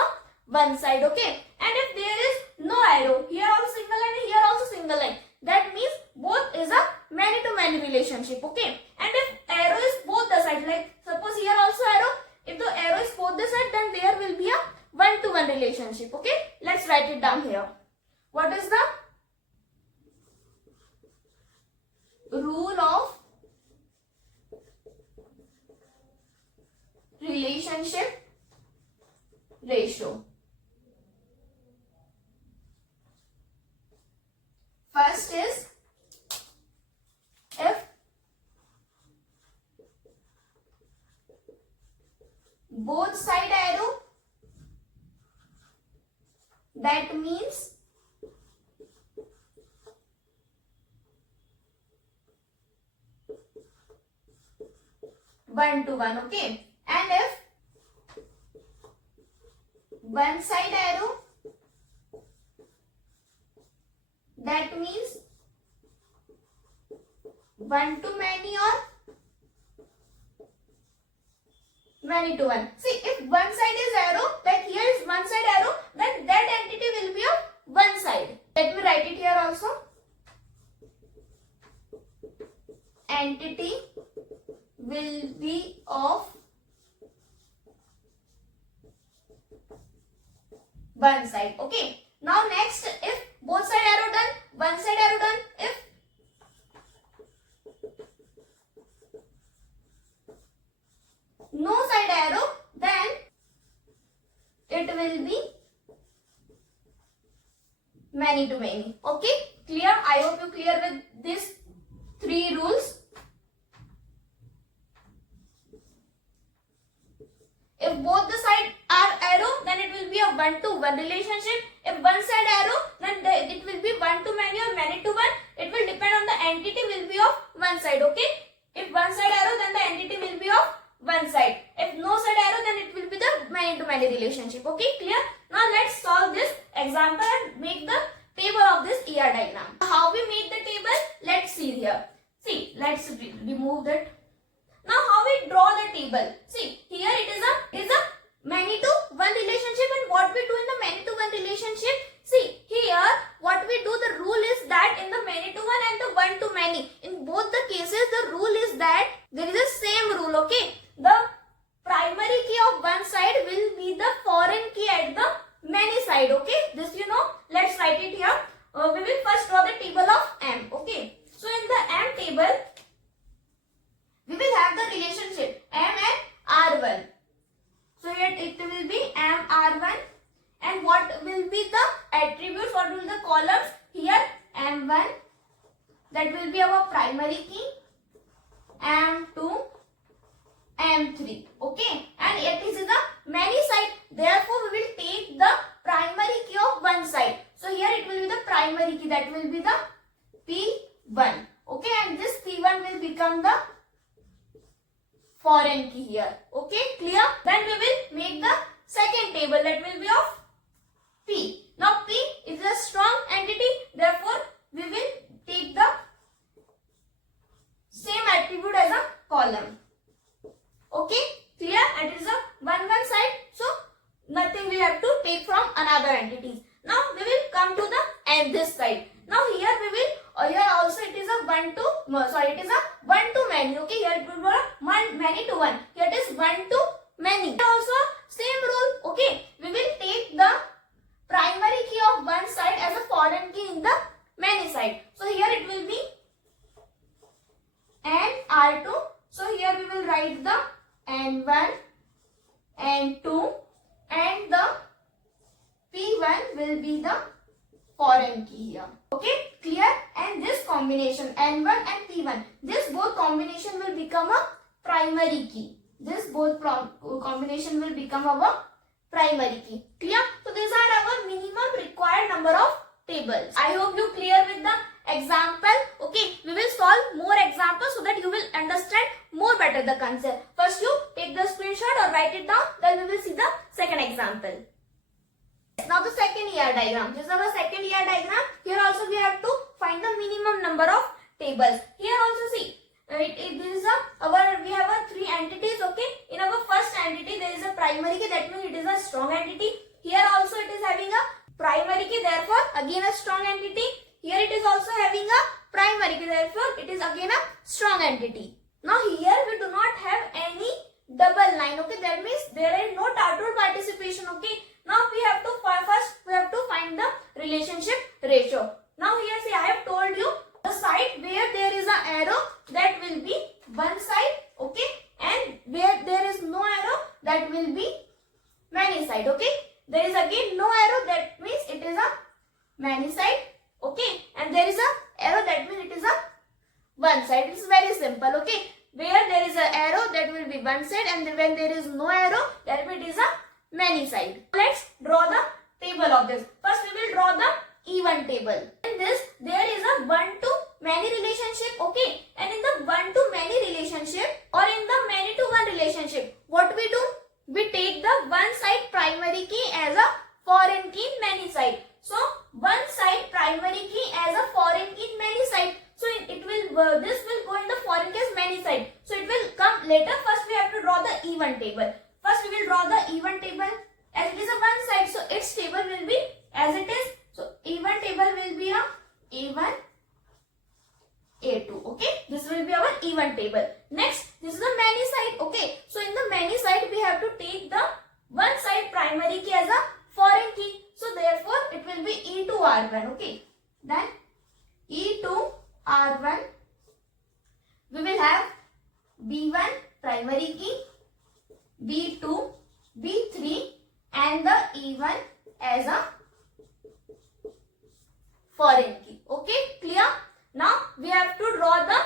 one side, okay. And if there is no arrow, here also single line, here also single line, that means both is a many to many relationship, okay. And if arrow is both the side, like suppose here also arrow, if the arrow is both the side, then there will be a one to one relationship, okay. Let's write it down here. What is the rule of relationship ratio? First is, if both side arrow, that means one to one, okay. And if one side arrow, that means one to many or many to one. See, if one side is arrow, like here is one side arrow, then that entity will be of one side. Let me write it here also. Entity will be of one side. Okay. Now next, if both side arrow done, one side arrow done, if no side arrow, then it will be many to many. Okay, clear? I hope you clear with these three rules. If both the side are arrow, then it will be a one to one relationship. If one side arrow, then it will be one to many or many to one. It will depend on the entity will be of one side. Okay, if one side arrow, then the entity will be of one side. If no side arrow, then it will be the many to many relationship. Okay, clear? Now let's solve this example and make the table of this ER diagram. How we make the table? Let's see here. See, let's remove that. Now how we draw the table? See, here it is a many to one relationship, and what we do in the many to one relationship? See, here what we do, the rule is that in the many to one and the one to many, in both the cases the rule is that there is a same rule. Okay, the primary key of one side will be the foreign key at the many side. Okay, this you know. Let's write it here. We will first draw the table of M. Okay, so in the M table we will have the relationship M and R1. So here it will be M R1, and what will be the attributes, what will be the columns? Here M1, that will be our primary key, M2, M3. Okay, and it is the many side, therefore we will take the primary key of one side. So here it will be the primary key, that will be the P1. Okay, and this P1 will become the foreign key here. Okay, clear? Then we will make the second table, that will be of P. Now P is a strong entity, therefore we will take the same attribute as a column. Okay, clear? And it is a one side, so nothing we have to take from another entities. Now we will come to the and this side. Now here we will, here also it is a one to, it is a one to many. Okay, here it will be one many to one. Here it is one to many. Also same rule. Okay, we will take the primary key of one side as a foreign key in the many side. So here it will be N R2. So here we will write the N1, N2, and the P1 will be the foreign key here. Okay, clear? And this combination N1 and P1, this both combination will become a primary key. This both combination will become our primary key. Clear? So these are our minimum required number of tables. I hope you clear with the example. Okay, we will solve more examples so that you will understand more better the concept. First you take the screenshot or write it down, then we will see the second example. Now the second ER diagram. This is our second ER diagram. Here also we have to find the minimum number of tables. Here also see, this is we have three entities. Okay, in our first entity there is a primary key, that means it is a strong entity. Here also it is having a primary key, therefore again a strong entity. Here it is also having a primary key, therefore it is again a strong entity. Now here we do not have any double line. Okay, that means there is no total participation. Okay, now we have to find the relationship ratio. Now here see, I have told you the side where there is an arrow, that will be one side. Okay, and where there is no arrow, that will be many side. Okay, there is again no arrow, that means it is a many side. Okay, and there is a arrow, that means it is a one side. It is very simple. Okay, where there is an arrow, that will be one side, and when there is no arrow, that means it is a many side. Let's draw the table of this. First we will draw the even table. In this there is a one to many relationship. Okay, and in the one to many relationship or in the many to one relationship, what we do? We take the one side primary primary key as a foreign key in many side. So one side primary key as a foreign key in many side. So it will this will go in the foreign key as many side. So it will come later. First we have to draw the even table. First we will draw the even table as it is a one side. So its table will be as it is. So even table will be a A1, A2. Okay, this will be our even table. Next, this is the many side. Okay, so in the many side we have to take the one side primary key as a foreign key. So therefore it will be E2R1. Okay, then E2R1 we will have B1 primary key, B2, B3 and the E1 as a foreign key. Okay, clear? Now we have to draw the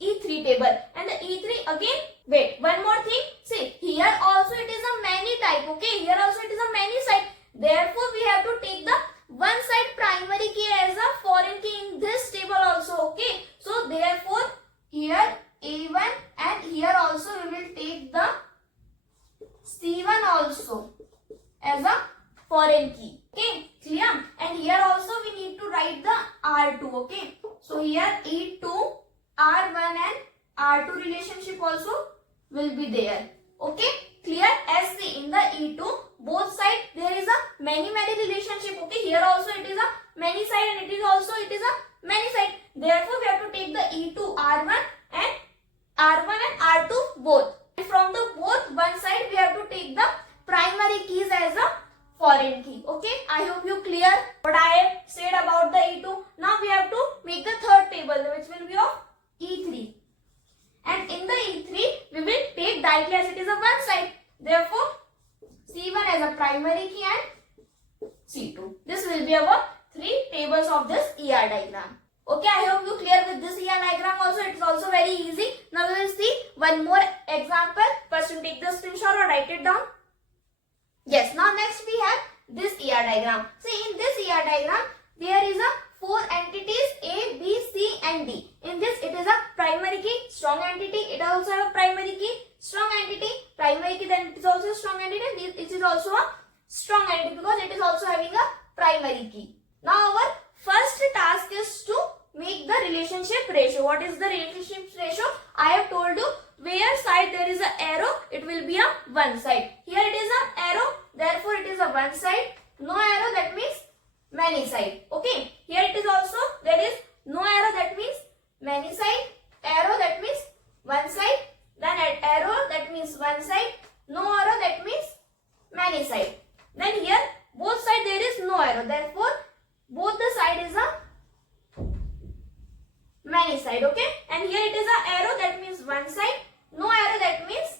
E3 table, and the E3 again, wait, one more thing. See, here also it is a many type. Okay, here also it is a many side. Therefore we have to take the one side primary key as a foreign key in this table also. Okay, so therefore here A1 and here also we will take the C1 also as a foreign key. Okay, clear? And here also we need to write the R2. Okay, so here E2, R1 and R2 relationship also will be there. Okay, clear? As see in the E2 both side there is a many relationship. Okay, here also it is a many side and it is also it is a many side. Therefore we have to take the E2 R1 and R2 both. And from the both one side we have to take the primary keys as a foreign key. Okay, I hope you clear what I have said about the E2. Now we have to make the third table which will be of E3. And in the E3 we will take directly as it is a one side. Therefore C1 as a primary key and C2. This will be our three tables of this ER diagram. Okay, I hope you clear with this ER diagram also. It is also very easy. Now we will see one more example. First you take the screenshot or write it down. Yes, now next we have this ER diagram. See, in this ER diagram there is a four entities A, B, C and D. In this it is a primary key, strong entity. It also have a primary key, strong entity, primary key, then it is also a strong entity, and it is also a strong entity because it is also having a primary key. Now our first task is to make the relationship ratio. What is the relationship ratio? I have told you, where side there is an arrow, it will be a one side. Here it is an arrow, therefore it is a one side. No arrow, that means many side. Okay, here it is also, there is no arrow, that means many side. Arrow, that means one side. Then arrow, that means one side. No arrow, that means many side. Then here both side there is no arrow, therefore both the side is a many side. Okay, and here it is a arrow, that means one side. No arrow, that means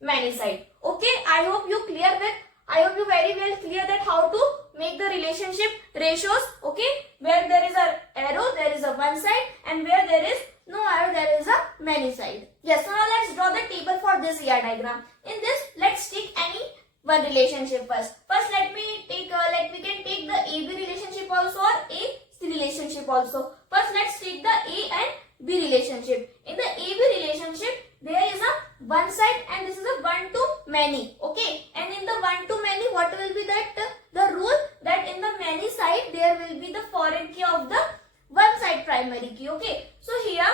many side. Okay, I hope you clear with, I hope you very well clear that how to make the relationship ratios. Okay, where there is a arrow there is a one side, and where there is no arrow there is a many side. Yes, so now let's draw the table for this ER diagram. In this, let's take any one relationship first. First let me can take the AB relationship also or AC relationship also. First let's take the A and B relationship. In the AB relationship there is a one side and this is a one to many. Okay, and in the one to many, what will be that the rule that in the many side there will be the foreign key of the one side primary key. Okay, so here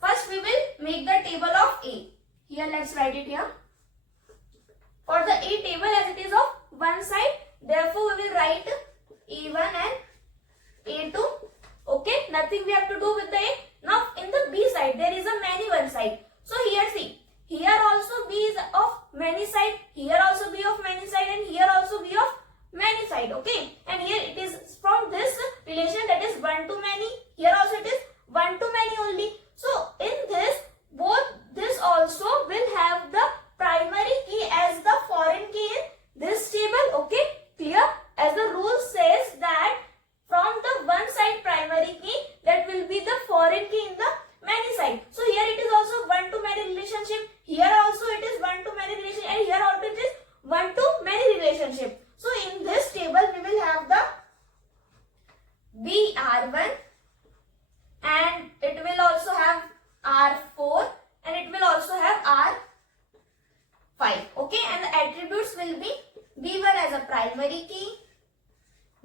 first we will make the table of A. Here let's write it here. For the A table, as it is of one side, therefore we will write A1 and A2. Okay, nothing we have to do with the A. Now in the B side there is a many one side. So here see, here also B is of many side, here also B of many side, and here also B of many side. Okay, and here it is from this relation, that is one to many. Here also it is one to many only. So in this, both this also will have the primary key as the foreign key in this table. Okay, clear? As the rule says that from the one side primary key, that will be the foreign key in the many side. So here it is also one to many relationship. Here also it is one to many relationship, and here also it is one to many relationship. So in this table we will have the BR1, and it will also have R4, and it will also have R5. Okay, and the attributes will be B1 as a primary key,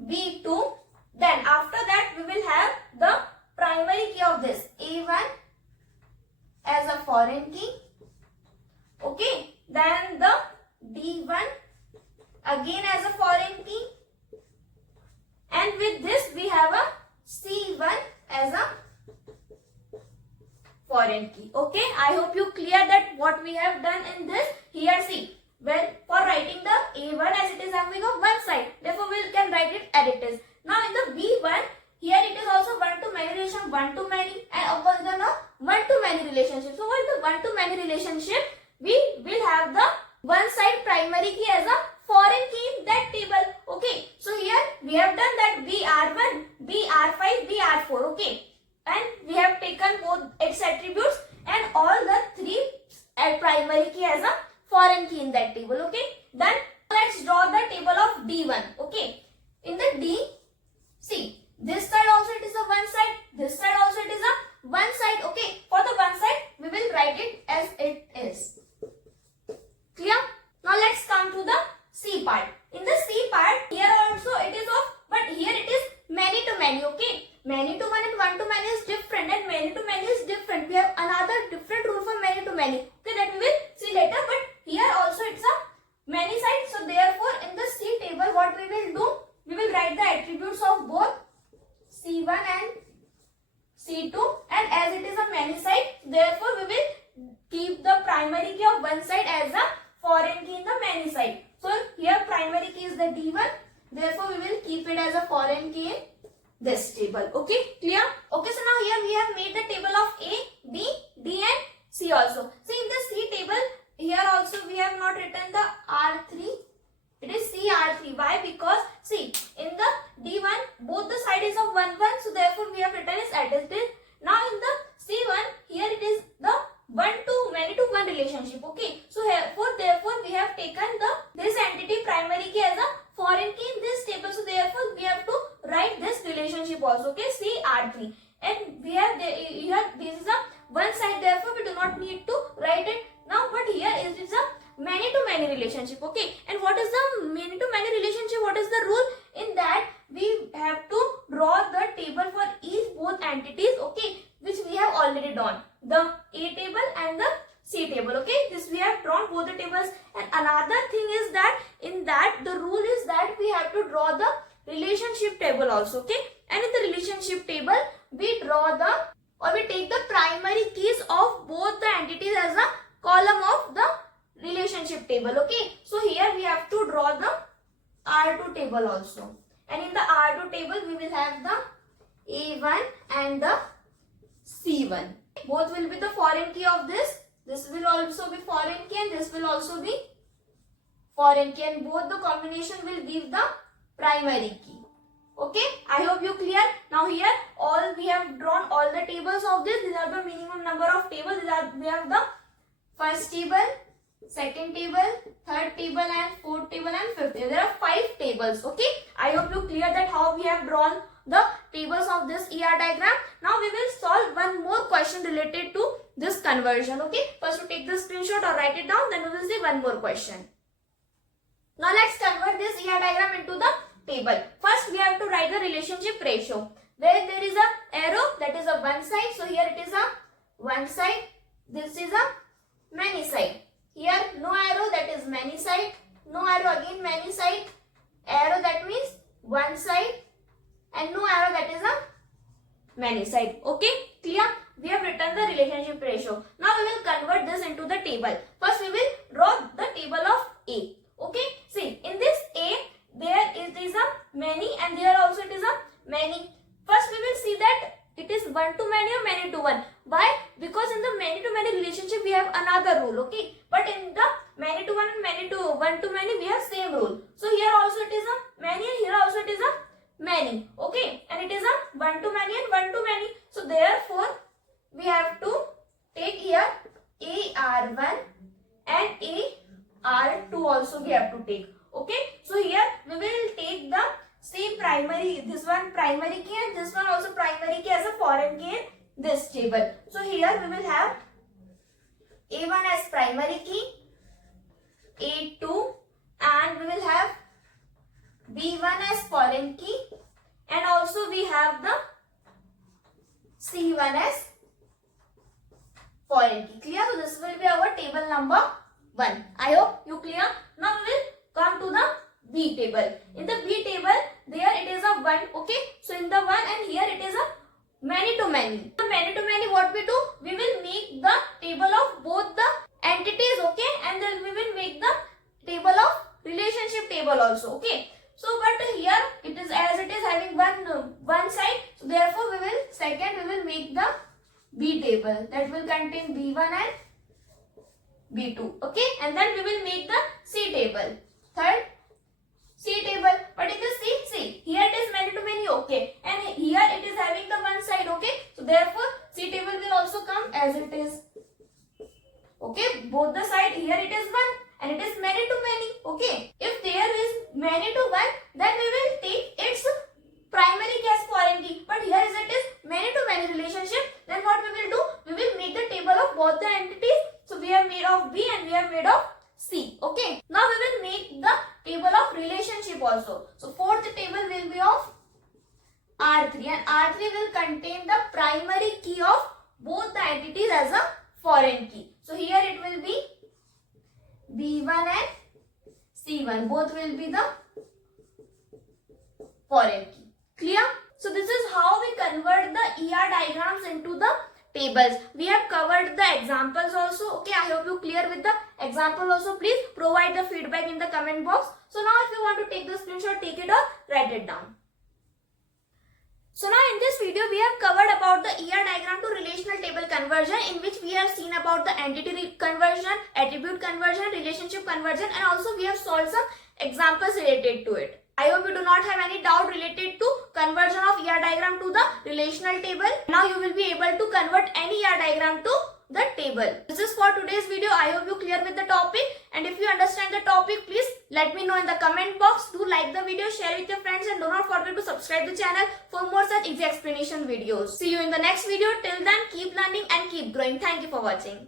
B2. Then after that we will have the primary key of this A1 as a foreign key. Okay. Then the D1 again as a foreign key. And with this we have a C1 as a foreign key. Okay. I hope you clear that what we have done in this. Here see. Well, for writing the A1 as it is having a one side. Therefore we can write it as it is. Now in the B1, here it is also one-to-many relation, one-to-many, and opposite the one-to-many relationship. So what is the one-to-many relationship? We will have the one side primary key as a foreign key in that table. Okay. So here we have done that BR1, BR5, BR4. Okay. And we have taken both its attributes and all the three primary key as a foreign key in that table. Okay. Then let's draw the table of D1. Okay. In the D, see, this side also it is a one side, this side also it is a one side. Okay, for the one side, we will write it as it is. Clear? Now let's come to the C part. In the C part, here also it is of, but here it is many to many. Okay, many to one and one to many is different, and many to many is different. We have another different rule for many to many. Okay, that we will see later. But here also it's a many side. So therefore, in the C table, what we will do? We will write the attributes of both C1 and C2, and as it is a many side, therefore we will keep the primary key of one side as a foreign key in the many side. So here primary key is the D1, therefore we will keep it as a foreign key in this table. Okay, clear? Okay, so now here we have made the table of A, B, D and C also. See, in the C table, here also we have not written the R3. It is CR3. Why? Because see, in the D1, both the side is of 1, 1. So therefore, we have written is additive. Now in the C1, here it is the many to one relationship. Okay. So therefore, we have taken this entity primary key as a foreign key in this table. So therefore, we have to write this relationship also. Okay. CR3. And we have this is a one side. Therefore, we do not need to write it now. But here it is a many to many relationship. Okay, and what is the many to many relationship? What is the rule? In that we have to draw the table for each both entities. Okay, which we have already drawn, the A table and the C table. Okay, this we have drawn both the tables. And another thing is that in that the rule is that we have to draw the relationship table also. Okay, and in the relationship table we draw we take the primary keys of both the entities as a column of the relationship table. Okay, so here we have to draw the R2 table also, and in the R2 table we will have the A1 and the C1. Both will be the foreign key of this. This will also be foreign key and this will also be foreign key, and both the combination will give the primary key. Okay, I hope you clear. Now here we have drawn all the tables of this. These are the minimum number of tables. We have the first table, second table, third table and fourth table and fifth table. There are 5 tables. Okay, I hope you clear that how we have drawn the tables of this ER diagram. Now we will solve one more question related to this conversion. Okay, first to take the screenshot or write it down, then we will see one more question. Now let's convert this ER diagram into the table. First we have to write the relationship ratio, where there is a arrow, that is a one side. So here it is a one side, this is a many side. Here no arrow, that is many side, no arrow, again many side, arrow, that means one side, and no arrow, that is a many side. Okay, clear? We have written the relationship ratio. Now we will convert this into the table. First we will draw the table of A. Okay, see, in this A there is a many and there also it is a many. First we will see that it is one to many or many to one. Why? Because in the many to many relationship we have another rule. Okay, but in the many to one and many to one to many we have same rule. So here also it is a many and here also it is a many. Okay, and it is a one to many and one to many. So therefore we have to take here AR1 and AR2 also we have to take. Okay, so here we will take the same primary, this one primary key and this one also primary key as a foreign key in this table. So here we will have A1 as primary key, A2, and we will have B1 as foreign key. Clear? So this will be our table number 1. I hope you clear. Now we will come to the B table. In the B table, there it is a 1. Okay. So in the 1 and here it is a many to many. The many to many, what we do? We will make the table of both the entities. Okay. And then we will make the table of relationship table also. Okay. So but here it is as it is having one side. So therefore we will make the B table that will contain B1 and B2. Okay. And then we will make the C table. Third, C table. But in the C, here it is many to many. Okay. And here it is having the one side. Okay. So therefore C table will also come as it is. Okay. Both the side, here it is 1 and it is many to many. Okay. If there is many to 1, then we will take its primary key as foreign key. But here is it is many to many relationship. Then what we will do? We will make the table of both the entities. So we have made of B and we have made of C. Okay. Now we will make the table of relationship also. So fourth table will be of R3 and R3 will contain the primary key of both the entities as a foreign key. So here it will be B1 and C1. Both will be the foreign key. Clear? So this is how we convert the ER diagrams into the tables. We have covered the examples also. Okay, I hope you clear with the example also. Please provide the feedback in the comment box. So now if you want to take the screenshot, take it or write it down. So now in this video we have covered about the ER diagram to relational table conversion, in which we have seen about the entity conversion, attribute conversion, relationship conversion, and also we have solved some examples related to it. I hope you do not have any doubt related to conversion of ER diagram to the relational table. Now you will be able to convert any ER diagram to the table. This is for today's video. I hope you clear with the topic, and if you understand the topic, please let me know in the comment box. Do like the video, share with your friends, and do not forget to subscribe the channel for more such easy explanation videos. See you in the next video. Till then, keep learning and keep growing. Thank you for watching.